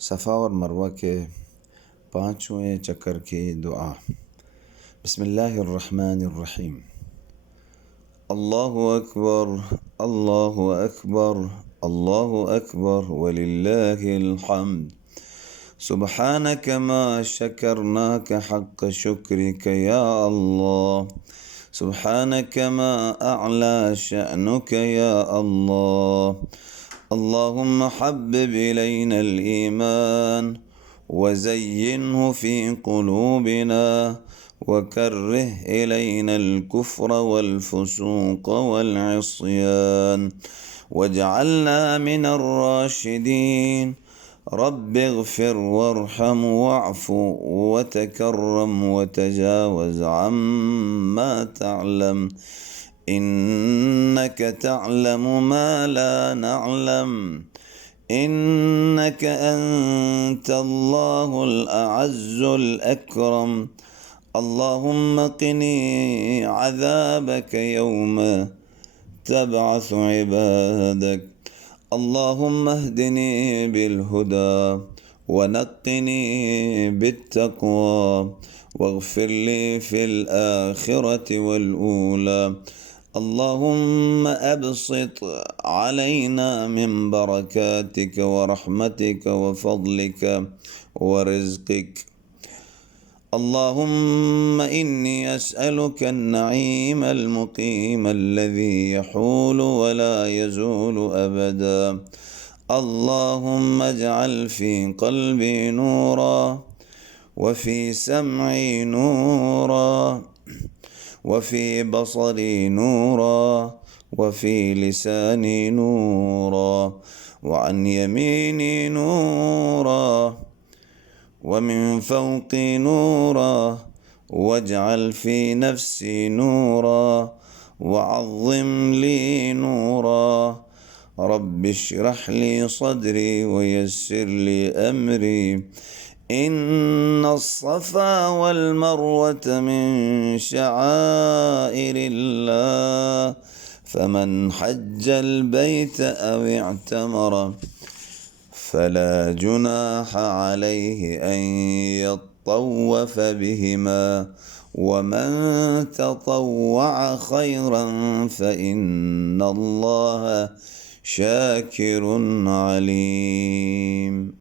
सफ़ा और मरवा के पाँचवें चक्कर की दुआ। बिस्मिल्लाहिर्रहमानिर्रहीम। अल्लाहु अकबर, अल्लाहु अकबर, अल्लाहु अकबर वलिल्लाहिल हम्द। सुब्हानक मा शकरनाक हक़्क़ शुक्रिक या अल्लाह। सुब्हानक मा अअला शअनुक या अल्लाह। اللهم حبب إلينا الإيمان وزينه في قلوبنا وكره إلينا الكفر والفسوق والعصيان واجعلنا من الراشدين. رب اغفر وارحم واعف وتكرم وتجاوز عما تعلم إنك تعلم ما لا نعلم. إنك أنت الله الأعز الأكرم. اللهم قني عذابك يوم تبعث عبادك. اللهم اهدني بالهدى ونقني بالتقوى واغفر لي في الآخرة والأولى. اللهم أبسط علينا من بركاتك ورحمتك وفضلك ورزقك. اللهم إني أسألك النعيم المقيم الذي يحول ولا يزول أبدا. اللهم اجعل في قلبي نورا وفي سمعي نورا وفي بصري نورا وفي لساني نورا وعن يميني نورا ومن فوقي نورا. واجعل في نفسي نورا وعظم لي نورا. رب اشرح لي صدري ويسر لي أمري. إن الصفا والمروة من شعائر الله فمن حج البيت أو اعتمر فلا جناح عليه أن يطوف بهما ومن تطوع خيرا فإن الله شاكر عليم.